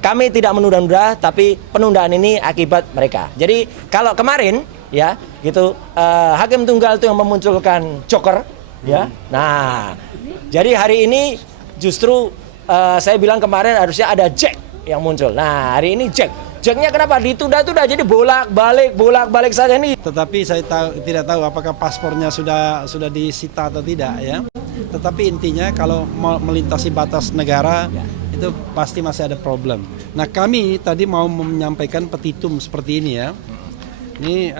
kami tidak menunda-nunda, tapi penundaan ini akibat mereka. Jadi kalau kemarin ya gitu hakim tunggal itu yang memunculkan joker ya. Nah, jadi hari ini justru saya bilang kemarin harusnya ada Jack yang muncul. Nah, hari ini Jacknya kenapa ditunda-tunda, jadi bolak-balik saja ini. Tetapi saya tidak tahu apakah paspornya sudah disita atau tidak ya. Tetapi intinya kalau melintasi batas negara itu pasti masih ada problem. Nah, kami tadi mau menyampaikan petitum seperti ini ya. Ini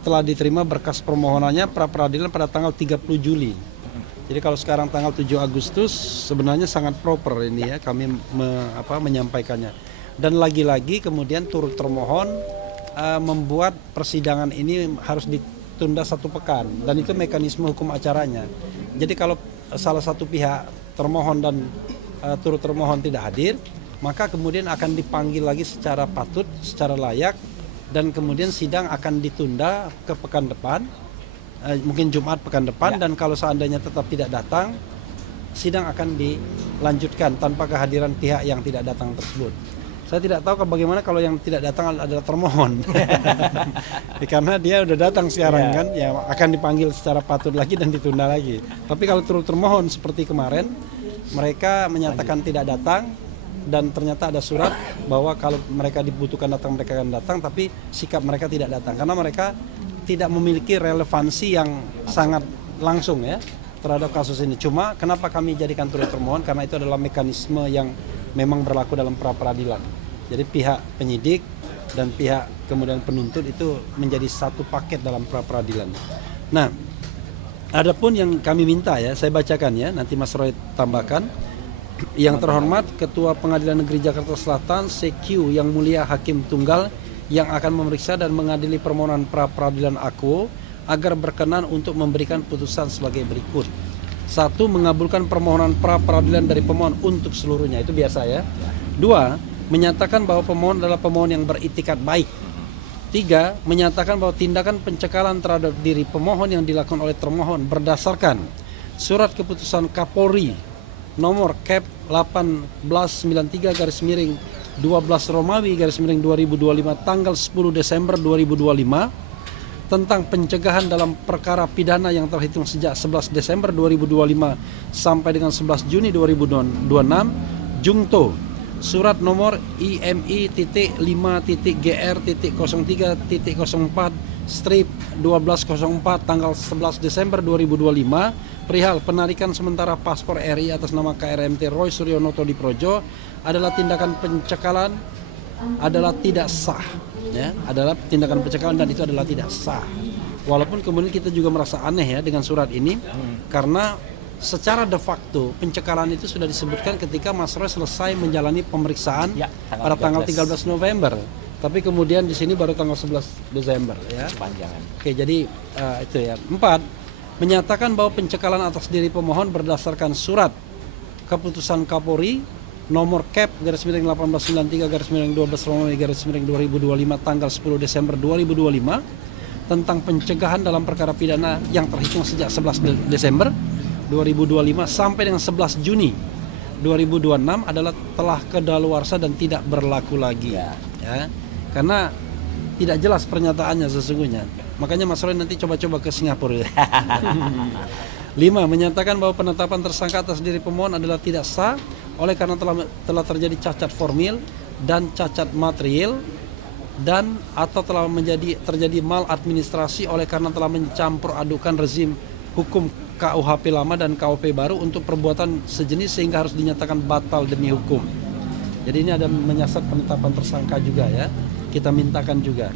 telah diterima berkas permohonannya pra peradilan pada tanggal 30 Juli. Jadi kalau sekarang tanggal 7 Agustus sebenarnya sangat proper ini ya kami menyampaikannya. Dan lagi-lagi kemudian turut termohon membuat persidangan ini harus ditunda 1 pekan, dan itu mekanisme hukum acaranya. Jadi kalau salah satu pihak termohon dan turut termohon tidak hadir, maka kemudian akan dipanggil lagi secara patut, secara layak, dan kemudian sidang akan ditunda ke pekan depan, mungkin Jumat pekan depan, dan kalau seandainya tetap tidak datang, sidang akan dilanjutkan tanpa kehadiran pihak yang tidak datang tersebut. Saya tidak tahu bagaimana kalau yang tidak datang adalah termohon. Karena dia udah datang sekarang kan, ya akan dipanggil secara patut lagi dan ditunda lagi. Tapi kalau turut termohon seperti kemarin, mereka menyatakan tidak datang, dan ternyata ada surat bahwa kalau mereka dibutuhkan datang, mereka akan datang, tapi sikap mereka tidak datang. Karena mereka tidak memiliki relevansi yang sangat langsung ya terhadap kasus ini. Cuma kenapa kami jadikan turut termohon, karena itu adalah mekanisme yang memang berlaku dalam pra peradilan. Jadi pihak penyidik dan pihak kemudian penuntut itu menjadi satu paket dalam pra peradilan. Nah, adapun yang kami minta ya, saya bacakan ya, nanti Mas Roy tambahkan. Yang terhormat Ketua Pengadilan Negeri Jakarta Selatan CQ yang mulia Hakim Tunggal yang akan memeriksa dan mengadili permohonan pra peradilan aku agar berkenan untuk memberikan putusan sebagai berikut. 1. Mengabulkan permohonan pra peradilan dari pemohon untuk seluruhnya, itu biasa ya. 2. Menyatakan bahwa pemohon adalah pemohon yang beritikat baik. 3. Menyatakan bahwa tindakan pencekalan terhadap diri pemohon yang dilakukan oleh termohon berdasarkan surat keputusan Kapolri nomor Kep 1893/12 Romawi/2025 tanggal 10 Desember 2025 tentang pencegahan dalam perkara pidana yang terhitung sejak 11 Desember 2025 sampai dengan 11 Juni 2026 Jungto surat nomor IMI.GR.03.04/1204 tanggal 11 Desember 2025 perihal penarikan sementara paspor RI atas nama KRMT Roy Suryo Noto Diprojo adalah tindakan pencekalan, adalah tidak sah ya, adalah tindakan pencekalan dan itu adalah tidak sah. Walaupun kemudian kita juga merasa aneh ya dengan surat ini karena secara de facto pencekalan itu sudah disebutkan ketika Mas Roy selesai menjalani pemeriksaan pada tanggal 13 November. Tapi kemudian di sini baru tanggal 11 Desember ya. Panjangan. Oke, jadi itu ya. 4. Menyatakan bahwa pencekalan atas diri pemohon berdasarkan surat keputusan Kapolri nomor Kep /1893/12 Romawi/2025 tanggal 10 Desember 2025 tentang pencegahan dalam perkara pidana yang terhitung sejak 11 Desember 2025 sampai dengan 11 Juni 2026 adalah telah kedaluarsa dan tidak berlaku lagi ya. Karena tidak jelas pernyataannya sesungguhnya. Makanya Mas Roy nanti coba-coba ke Singapura ya. 5. Menyatakan bahwa penetapan tersangka atas diri pemohon adalah tidak sah oleh karena telah terjadi cacat formil dan cacat material dan atau telah terjadi maladministrasi oleh karena telah mencampur adukan rezim hukum KUHP lama dan KUHP baru untuk perbuatan sejenis sehingga harus dinyatakan batal demi hukum. Jadi ini ada menyasar penetapan tersangka juga ya. Kita mintakan juga.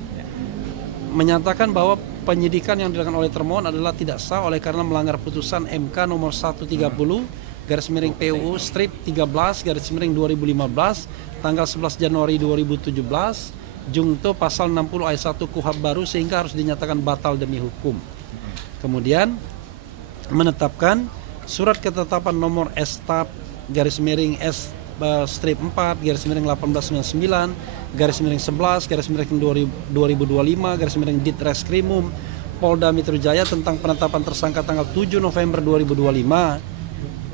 Menyatakan bahwa penyidikan yang dilakukan oleh termohon adalah tidak sah oleh karena melanggar putusan MK nomor 130/PUU strip 13/2015 tanggal 11 Januari 2017 Jungto pasal 60 ayat 1 KUHP baru sehingga harus dinyatakan batal demi hukum. Kemudian menetapkan surat ketetapan nomor S strip 4 1899 11 2025 Ditreskrimum Polda Metro Jaya tentang penetapan tersangka tanggal 7 November 2025.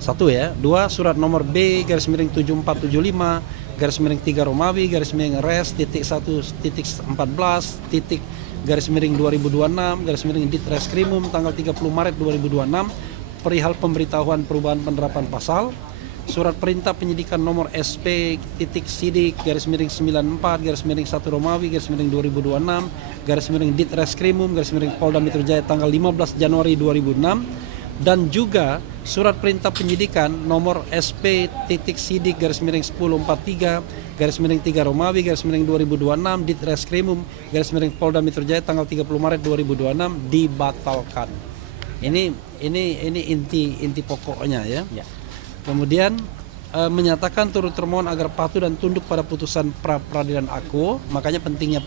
1 ya. 2 surat nomor B /7475 garis miring 3 Romawi garis miring res titik 1.14 titik garis miring 2026 garis miring Ditreskrimum tanggal 30 Maret 2026 perihal pemberitahuan perubahan penerapan pasal, surat perintah penyidikan nomor SP titik sidik garis miring 94 garis miring 1 Romawi garis miring 2026 garis miring Ditreskrimum garis miring Polda Metro Jaya tanggal 15 Januari 2006 dan juga surat perintah penyidikan nomor SP titik sidik garis miring 1043 garis miring 3 Romawi garis miring 2026 Ditreskrimum garis miring Polda Metro Jaya tanggal 30 Maret 2026 dibatalkan. Ini inti pokoknya ya. Kemudian menyatakan turut termohon agar patuh dan tunduk pada putusan pra-peradilan aku, makanya pentingnya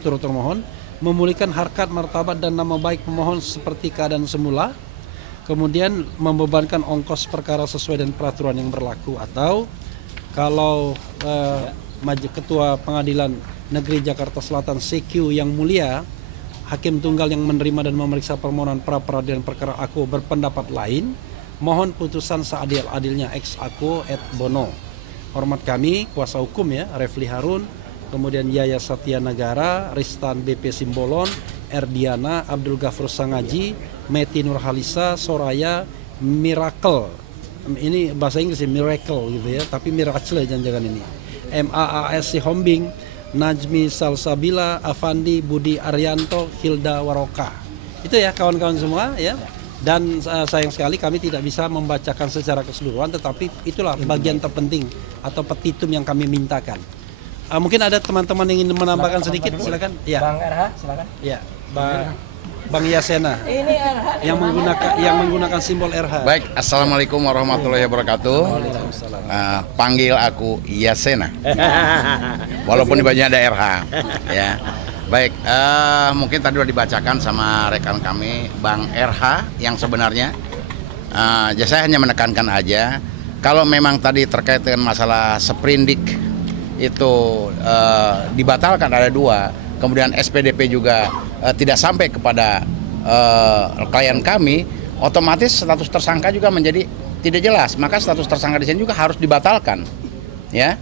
turut termohon memulihkan harkat, martabat dan nama baik pemohon seperti keadaan semula. Kemudian membebankan ongkos perkara sesuai dengan peraturan yang berlaku, atau kalau Ketua Pengadilan Negeri Jakarta Selatan CQ yang mulia, Hakim Tunggal yang menerima dan memeriksa permohonan pra-peradilan perkara aku berpendapat lain, mohon putusan seadil-adilnya ex aku et bono. Hormat kami, kuasa hukum ya, Refli Harun, kemudian Yaya Satya Negara, Ristan BP Simbolon, Erdiana, Abdul Ghafur Sangaji, Meti Nurhalisa, Soraya, Miracle. Ini bahasa Inggris ya, miracle gitu ya, tapi miracle jangan-jangan ini. MAAS Sihombing, Najmi Salsabila, Afandi, Budi Arianto, Hilda Waroka. Itu ya kawan-kawan semua ya. Dan sayang sekali kami tidak bisa membacakan secara keseluruhan, tetapi itulah bagian terpenting atau petitum yang kami mintakan. Mungkin ada teman-teman yang ingin menambahkan sedikit, silakan. Ya. Bang RH, silakan. Ya, Bang Yasena. Ini RH yang menggunakan simbol RH. Baik, assalamualaikum warahmatullahi wabarakatuh. Panggil aku Yasena, walaupun di bajunya ada RH. Ya, baik. Mungkin tadi sudah dibacakan sama rekan kami, Bang RH, yang sebenarnya. Saya hanya menekankan aja, kalau memang tadi terkait dengan masalah sprindik itu dibatalkan ada 2, kemudian SPDP juga tidak sampai kepada klien kami, otomatis status tersangka juga menjadi tidak jelas, maka status tersangka di sini juga harus dibatalkan, ya.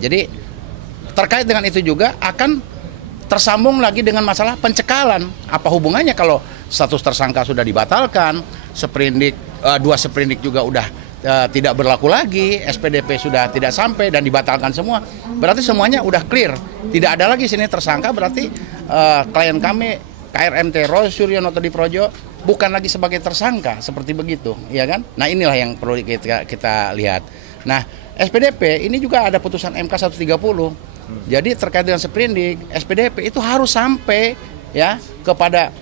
Jadi terkait dengan itu juga akan tersambung lagi dengan masalah pencekalan. Apa hubungannya kalau status tersangka sudah dibatalkan, sprindik 2 sprindik juga udah tidak berlaku lagi, SPDP sudah tidak sampai dan dibatalkan semua, berarti semuanya udah clear, tidak ada lagi sini tersangka, berarti klien kami KRMT Roy Suryono Di Projo bukan lagi sebagai tersangka, seperti begitu, ya kan? Nah inilah yang perlu kita lihat. Nah SPDP ini juga ada putusan MK 130, jadi terkait dengan sprindik SPDP itu harus sampai ya kepada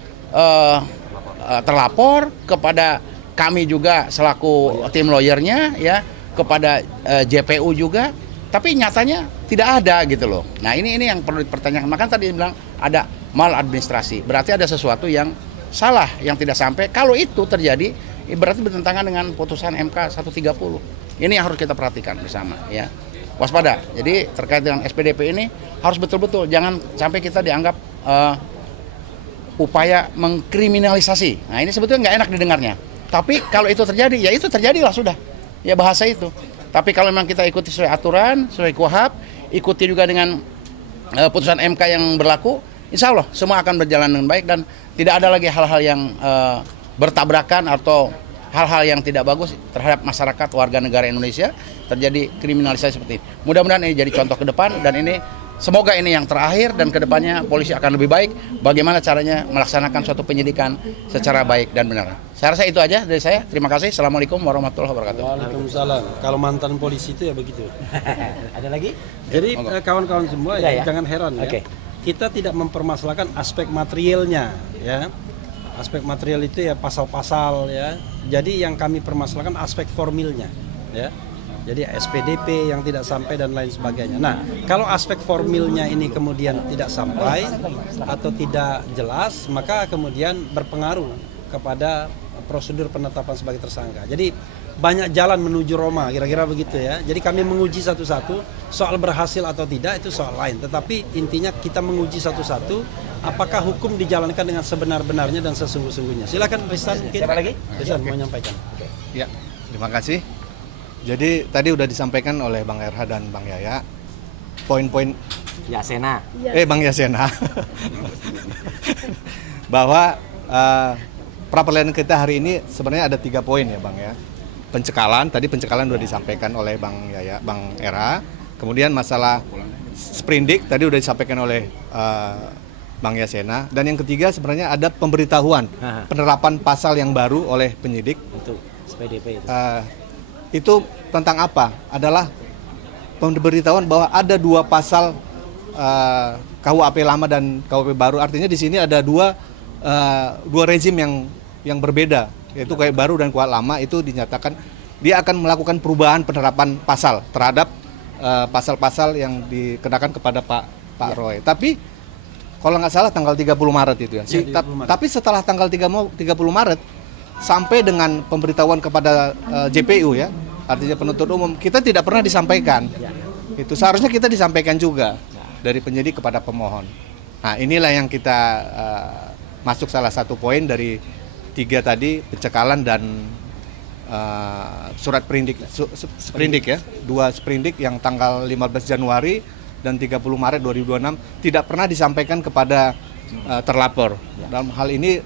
terlapor, kepada kami juga selaku tim lawyernya ya, kepada JPU juga, tapi nyatanya tidak ada gitu loh. Nah ini yang perlu dipertanyakan. Maka tadi bilang ada maladministrasi, berarti ada sesuatu yang salah yang tidak sampai. Kalau itu terjadi berarti bertentangan dengan putusan MK 130. Ini yang harus kita perhatikan bersama ya. Waspada. Jadi terkait dengan SPDP ini harus betul-betul, jangan sampai kita dianggap upaya mengkriminalisasi. Nah ini sebetulnya nggak enak didengarnya. Tapi kalau itu terjadi, ya itu terjadilah sudah. Ya bahasa itu. Tapi kalau memang kita ikuti sesuai aturan, sesuai KUHP, ikuti juga dengan putusan MK yang berlaku, insya Allah semua akan berjalan dengan baik dan tidak ada lagi hal-hal yang bertabrakan atau hal-hal yang tidak bagus terhadap masyarakat warga negara Indonesia, terjadi kriminalisasi seperti ini. Mudah-mudahan ini jadi contoh ke depan dan ini semoga ini yang terakhir dan kedepannya polisi akan lebih baik bagaimana caranya melaksanakan suatu penyidikan secara baik dan benar. Saya rasa itu aja dari saya. Terima kasih. Assalamualaikum warahmatullahi wabarakatuh. Waalaikumsalam. Kalau mantan polisi itu ya begitu. Ada lagi? Jadi kawan-kawan semua ya, jangan heran ya. Kita tidak mempermasalahkan aspek materialnya ya. Aspek material itu ya pasal-pasal ya. Jadi yang kami permasalahkan aspek formilnya ya. Jadi SPDP yang tidak sampai dan lain sebagainya. Nah, kalau aspek formilnya ini kemudian tidak sampai atau tidak jelas, maka kemudian berpengaruh kepada prosedur penetapan sebagai tersangka. Jadi banyak jalan menuju Roma, kira-kira begitu ya. Jadi kami menguji satu-satu, soal berhasil atau tidak itu soal lain. Tetapi intinya kita menguji satu-satu, apakah hukum dijalankan dengan sebenar-benarnya dan sesungguh-sungguhnya. Silakan Ristan mungkin. Siapa lagi? Ristan mau menyampaikan. Ya, terima kasih. Jadi tadi udah disampaikan oleh Bang RH dan Bang Yaya poin-poin Yasena. Bang Yasena bahwa pra peradilan kita hari ini sebenarnya ada 3 poin ya Bang ya. Pencekalan, tadi pencekalan udah disampaikan oleh Bang Yaya, Bang RH. Kemudian masalah sprindik tadi udah disampaikan oleh Bang Yasena. Dan yang ketiga sebenarnya ada pemberitahuan penerapan pasal yang baru oleh penyidik. Itu SPDP itu. Itu tentang apa? Adalah pemberitahuan bahwa ada 2 pasal KUHP lama dan KUHP baru. Artinya di sini ada dua rezim yang berbeda, yaitu KUHP baru dan KUHP lama. Itu dinyatakan dia akan melakukan perubahan penerapan pasal terhadap pasal-pasal yang dikenakan kepada Pak Roy. Tapi kalau nggak salah tanggal 30 Maret itu ya. Tapi setelah tanggal 30 Maret sampai dengan pemberitahuan kepada JPU ya, artinya penuntut umum, kita tidak pernah disampaikan. Itu seharusnya kita disampaikan juga dari penyidik kepada pemohon. Nah, inilah yang kita masuk salah satu poin dari 3 tadi, pencekalan dan surat sprindik ya. 2 sprindik yang tanggal 15 Januari dan 30 Maret 2026 tidak pernah disampaikan kepada terlapor. Dalam hal ini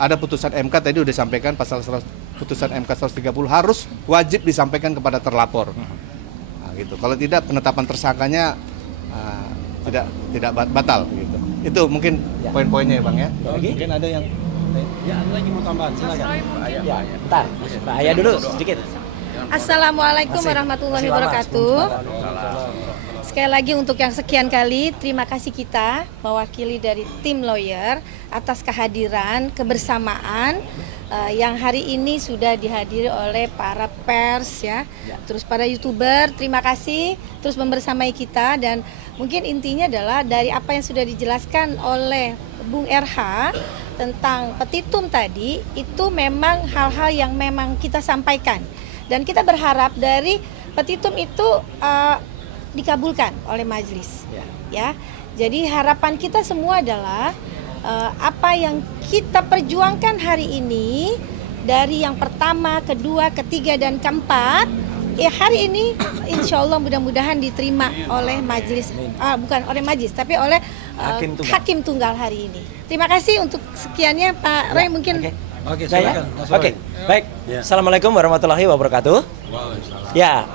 ada putusan MK tadi sudah disampaikan pasal putusan MK 130 harus wajib disampaikan kepada terlapor. Nah, gitu. Kalau tidak penetapan tersangkanya tidak batal gitu. Itu mungkin poin-poinnya ya Bang ya. Mungkin ada yang Ya, ada lagi mau tambahan, silakan. Ya, bentar. Mbak Aya dulu sedikit. Assalamualaikum warahmatullahi wabarakatuh. Sekali lagi untuk yang sekian kali, terima kasih kita mewakili dari tim lawyer atas kehadiran, kebersamaan yang hari ini sudah dihadiri oleh para pers ya. Terus para YouTuber, terima kasih terus membersamai kita, dan mungkin intinya adalah dari apa yang sudah dijelaskan oleh Bung RH tentang petitum tadi, itu memang hal-hal yang memang kita sampaikan. Dan kita berharap dari petitum itu dikabulkan oleh majelis. Ya. Jadi harapan kita semua adalah apa yang kita perjuangkan hari ini, dari yang pertama, kedua, ketiga, dan keempat, hari ini insya Allah mudah-mudahan diterima oleh majelis, bukan oleh majelis, tapi oleh hakim tunggal hari ini. Terima kasih untuk sekiannya Pak Roy, mungkin. Oke, silakan. Oke, baik. Assalamualaikum warahmatullahi wabarakatuh. Ya,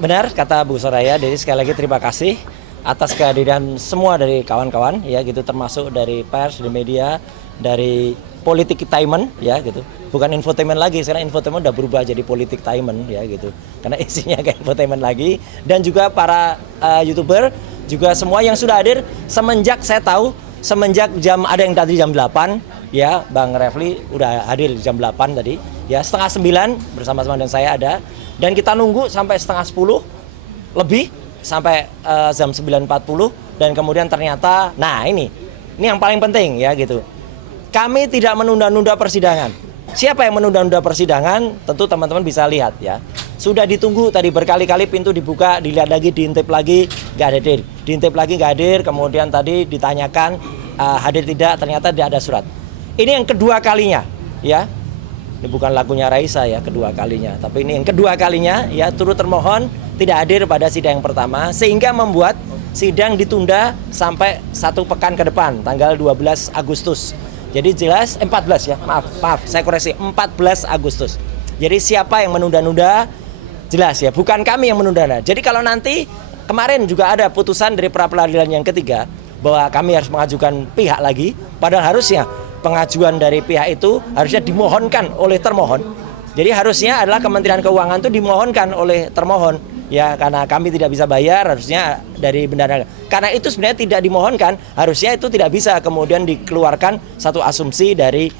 benar kata Bu Soraya. Jadi sekali lagi terima kasih atas kehadiran semua dari kawan-kawan ya gitu, termasuk dari pers, dari media, dari politik entertainment ya gitu. Bukan infotainment lagi, sekarang infotainment udah berubah jadi politik entertainment ya gitu. Karena isinya kayak infotainment lagi, dan juga para YouTuber juga semua yang sudah hadir semenjak saya tahu, semenjak ada yang tadi jam 8 ya, Bang Refli udah hadir jam 8 tadi ya, setengah 9 bersama-sama dengan saya ada, dan kita nunggu sampai setengah 10 lebih sampai jam 9.40, dan kemudian ternyata nah ini yang paling penting ya gitu, kami tidak menunda-nunda persidangan. Siapa yang menunda-nunda persidangan? Tentu teman-teman bisa lihat ya, sudah ditunggu tadi berkali-kali, pintu dibuka, dilihat lagi, diintip lagi, nggak hadir, diintip lagi nggak hadir, kemudian tadi ditanyakan hadir tidak, ternyata tidak ada surat. Ini yang kedua kalinya ya, ini bukan lagunya Raisa ya, kedua kalinya, tapi ini yang kedua kalinya ya, turut termohon tidak hadir pada sidang yang pertama, sehingga membuat sidang ditunda sampai 1 pekan ke depan, tanggal 12 Agustus. Jadi jelas 14 ya, maaf saya koreksi, 14 Agustus. Jadi siapa yang menunda-nunda jelas ya, bukan kami yang menunda. Jadi kalau nanti, kemarin juga ada putusan dari pra peradilan yang ketiga bahwa kami harus mengajukan pihak lagi, padahal harusnya pengajuan dari pihak itu harusnya dimohonkan oleh termohon. Jadi harusnya adalah Kementerian Keuangan itu dimohonkan oleh termohon ya, karena kami tidak bisa bayar, harusnya dari bendahara. Karena itu sebenarnya tidak dimohonkan, harusnya itu tidak bisa kemudian dikeluarkan satu asumsi dari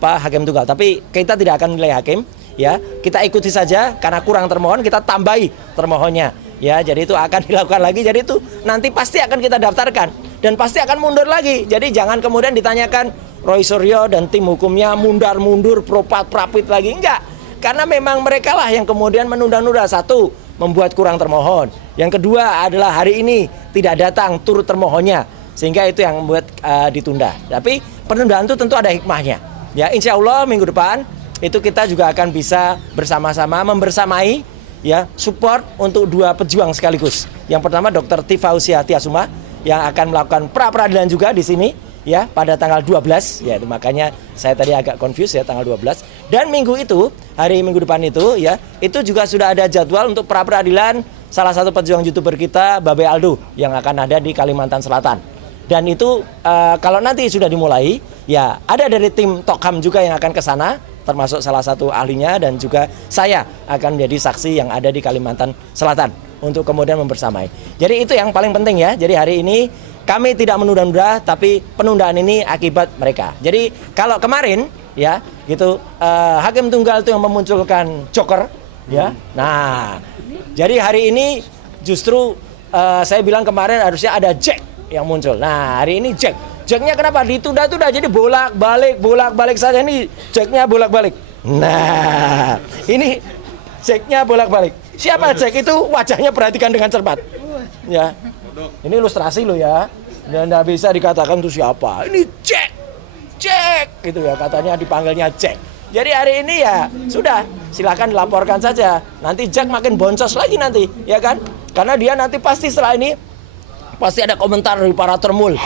hakim tunggal. Tapi kita tidak akan nilai hakim ya, kita ikuti saja, karena kurang termohon kita tambahi termohonnya ya. Jadi itu akan dilakukan lagi, jadi itu nanti pasti akan kita daftarkan dan pasti akan mundur lagi. Jadi jangan kemudian ditanyakan Roy Suryo dan tim hukumnya mundur-mundur, propit lagi, enggak. Karena memang mereka lah yang kemudian menunda-nunda. Satu, membuat kurang termohon. Yang kedua adalah hari ini tidak datang turut termohonnya, sehingga itu yang membuat ditunda. Tapi penundaan itu tentu ada hikmahnya. Ya, insya Allah minggu depan itu kita juga akan bisa bersama-sama membersamai ya support untuk dua pejuang sekaligus. Yang pertama Dr. Tifausia Tiasuma yang akan melakukan pra-peradilan juga di sini ya pada tanggal 12 ya, itu makanya saya tadi agak confused ya tanggal 12. Dan minggu itu, hari Minggu depan itu ya, itu juga sudah ada jadwal untuk pra-peradilan salah satu pejuang YouTuber kita Babe Aldo yang akan ada di Kalimantan Selatan. Dan itu kalau nanti sudah dimulai ya ada dari tim Tokham juga yang akan ke sana, termasuk salah satu ahlinya, dan juga saya akan menjadi saksi yang ada di Kalimantan Selatan untuk kemudian membersamai. Jadi itu yang paling penting ya. Jadi hari ini kami tidak menunda-nunda, tapi penundaan ini akibat mereka. Jadi kalau kemarin ya gitu hakim tunggal itu yang memunculkan joker ya. Nah, jadi hari ini justru saya bilang kemarin harusnya ada Jack yang muncul. Nah, hari ini Jacknya kenapa ditunda-tunda, jadi bolak-balik saja, ini Jacknya bolak-balik. Nah, ini Jacknya bolak-balik. Siapa Jack itu? Wajahnya perhatikan dengan cermat. Ya, ini ilustrasi lo ya. Dan tidak bisa dikatakan itu siapa. Ini Jack, gitu ya. Katanya dipanggilnya Jack. Jadi hari ini ya sudah, silakan laporkan saja. Nanti Jack makin boncos lagi nanti, ya kan? Karena dia nanti pasti setelah ini pasti ada komentar dari para termul.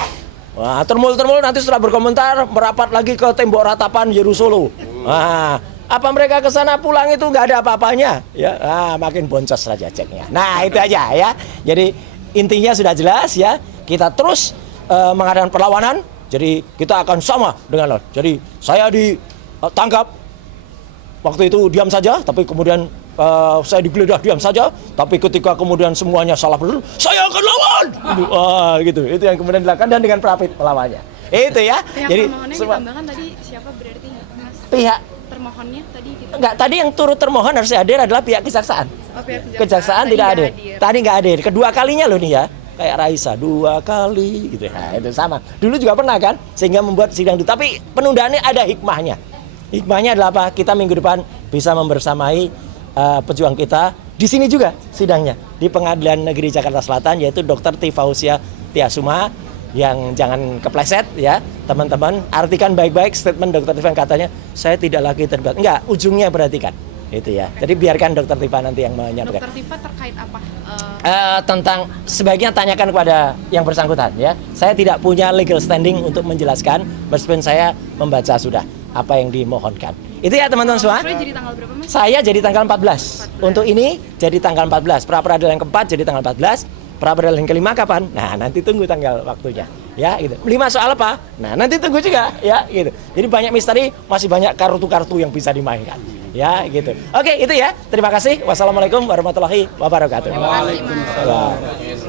Wah, termul nanti setelah berkomentar merapat lagi ke tembok ratapan Yerusalem. Nah, apa mereka ke sana pulang itu nggak ada apa-apanya? Ya, makin boncos saja ceknya. Nah, itu aja ya. Jadi intinya sudah jelas ya. Kita terus mengadakan perlawanan. Jadi kita akan sama dengan lo. Jadi saya ditangkap waktu itu diam saja, tapi kemudian saya digeledah diam saja, tapi ketika kemudian semuanya salah benar, saya akan lawan. Gitu. Itu yang kemudian dilakukan dan dengan profit melawannya. Itu ya. Pihak Jadi termohonnya ditambahkan tadi siapa berarti Mas? Pihak Termohonnya tadi gitu. enggak, tadi yang turut termohon harus hadir adalah pihak kejaksaan. Oh, pihak Kejaksaan tadi tidak nggak hadir. Tadi nggak hadir. Kedua kalinya loh nih ya. Kayak Raisa 2 kali gitu. Nah, itu sama. Dulu juga pernah kan, sehingga membuat sidang itu. Tapi penundaannya ada hikmahnya. Hikmahnya adalah apa? Kita minggu depan bisa membersamai pejuang kita di sini juga sidangnya di Pengadilan Negeri Jakarta Selatan, yaitu Dr. Tifausia Tiasuma, yang jangan kepleset ya teman-teman, artikan baik-baik statement Dr. Tifa katanya saya tidak lagi terlibat, enggak, ujungnya perhatikan itu ya. Jadi biarkan Dr. Tifa nanti yang menyampaikan. Dr. Tifa terkait apa? Tentang sebaiknya tanyakan kepada yang bersangkutan ya. Saya tidak punya legal standing untuk menjelaskan, meskipun saya membaca sudah apa yang dimohonkan. Itu ya teman-teman semua. Jadi tanggal berapa Mas? Saya jadi tanggal 14. Untuk ini jadi tanggal 14. Pra peradilan yang keempat jadi tanggal 14. Pra peradilan yang kelima kapan? Nah, nanti tunggu tanggal waktunya. Ya, gitu. 5 soal apa? Nah, nanti tunggu juga ya, gitu. Jadi banyak misteri, masih banyak kartu-kartu yang bisa dimainkan. Ya, gitu. Oke, itu ya. Terima kasih. Wassalamualaikum warahmatullahi wabarakatuh. Waalaikumsalam.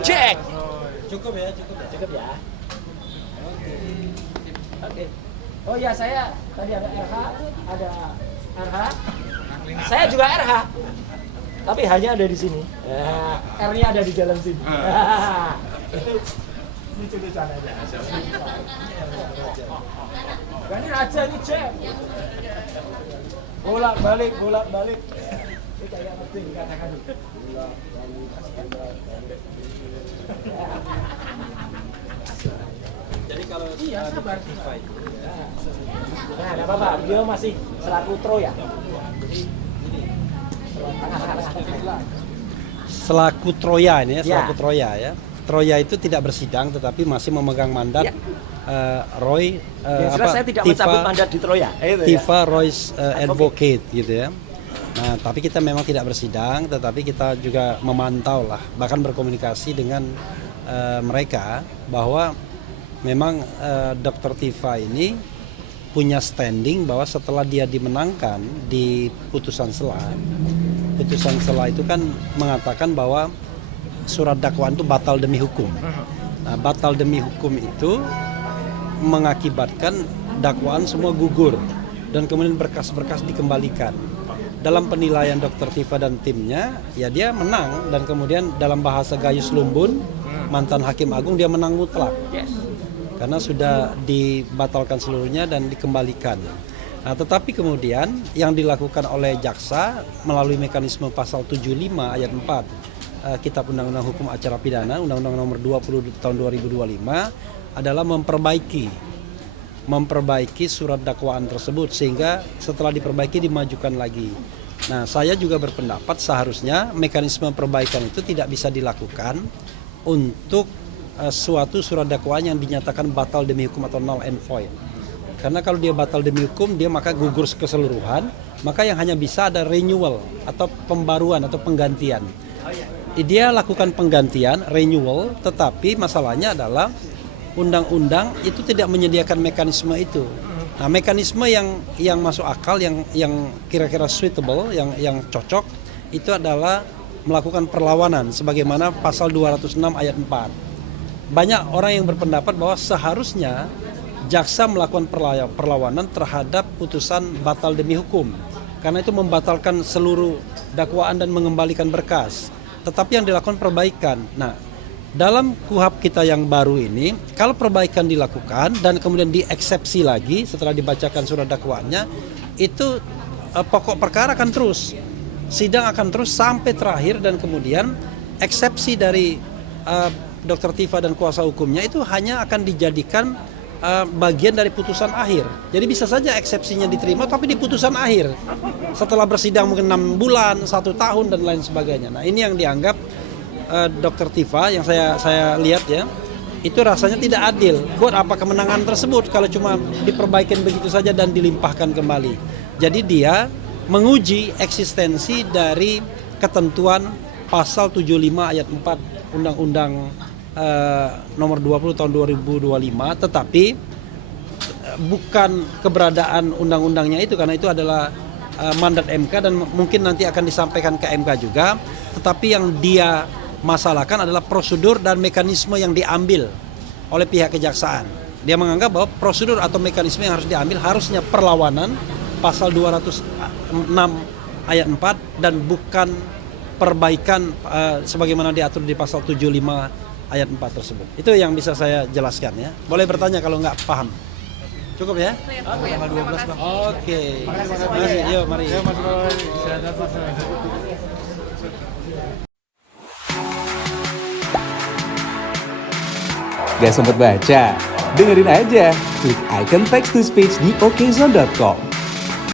Cek. Cukup ya. Oke. Oh ya, saya tadi ada RH, ada RH. Saya juga RH. Tapi hanya ada di sini. R-nya ada di dalam sini. Itu lucu-lucuan aja. Ini raja nih, Cek. Bolak-balik. Ini kayak ngerti dikatakan. Jadi kalau sabar. Nah, ada apa-apa, beliau masih selaku Troya. Selaku Troya ini ya, Ya. selaku Troya ya. Troya itu tidak bersidang tetapi masih memegang mandat Ya. Roy Saya tidak mencabut mandat di Troya. Itu ya. Tifa Roy's Advocate gitu ya. Nah, tapi kita memang tidak bersidang, tetapi kita juga memantau lah, bahkan berkomunikasi dengan mereka bahwa memang Dr. Tifa ini punya standing bahwa setelah dia dimenangkan di putusan sela itu kan mengatakan bahwa surat dakwaan itu batal demi hukum. Nah, batal demi hukum itu mengakibatkan dakwaan semua gugur dan kemudian berkas-berkas dikembalikan. Dalam penilaian Dr. Tifa dan timnya, ya dia menang, dan kemudian dalam bahasa Gayus Lumbun, mantan hakim agung, dia menang mutlak. Karena sudah dibatalkan seluruhnya dan dikembalikan. Nah, tetapi kemudian yang dilakukan oleh jaksa melalui mekanisme pasal 75 ayat 4 Kitab Undang-Undang Hukum Acara Pidana, Undang-Undang Nomor 20 tahun 2025 adalah memperbaiki surat dakwaan tersebut, sehingga setelah diperbaiki dimajukan lagi Nah, saya juga berpendapat seharusnya mekanisme perbaikan itu tidak bisa dilakukan untuk suatu surat dakwaan yang dinyatakan batal demi hukum atau null and void. Karena kalau dia batal demi hukum, dia maka gugur keseluruhan, maka yang hanya bisa ada renewal atau pembaruan atau penggantian. Dia lakukan penggantian, renewal, tetapi masalahnya adalah undang-undang itu tidak menyediakan mekanisme itu. Nah, mekanisme yang masuk akal, yang kira-kira suitable, yang cocok, itu adalah melakukan perlawanan sebagaimana pasal 206 ayat 4. Banyak orang yang berpendapat bahwa seharusnya jaksa melakukan perlawanan terhadap putusan batal demi hukum, karena itu membatalkan seluruh dakwaan dan mengembalikan berkas. Tetapi yang dilakukan perbaikan. Nah, dalam KUHP kita yang baru ini, kalau perbaikan dilakukan dan kemudian dieksepsi lagi setelah dibacakan surat dakwaannya, itu pokok perkara akan terus, sidang akan terus sampai terakhir, dan kemudian eksepsi dari Dr. Tifa dan kuasa hukumnya itu hanya akan dijadikan bagian dari putusan akhir. Jadi bisa saja eksepsinya diterima tapi di putusan akhir setelah bersidang mungkin 6 bulan, 1 tahun dan lain sebagainya. Nah, ini yang dianggap Dr. Tifa yang saya lihat ya, itu rasanya tidak adil. Buat apa kemenangan tersebut kalau cuma diperbaikin begitu saja dan dilimpahkan kembali. Jadi dia menguji eksistensi dari ketentuan pasal 75 ayat 4 Undang-Undang nomor 20 tahun 2025, tetapi bukan keberadaan undang-undangnya itu, karena itu adalah mandat MK dan mungkin nanti akan disampaikan ke MK juga. Tetapi yang dia masalahkan adalah prosedur dan mekanisme yang diambil oleh pihak kejaksaan. Dia menganggap bahwa prosedur atau mekanisme yang harus diambil harusnya perlawanan pasal 206 ayat 4 dan bukan perbaikan sebagaimana diatur di pasal 75 ayat 4 tersebut. Itu yang bisa saya jelaskan ya. Boleh bertanya kalau nggak paham. Cukup ya? Tanggal 12 Bang. Oke. Terima kasih. Yuk, mari. Gak sempet baca? Dengerin aja, klik icon text to speech di okezone.com.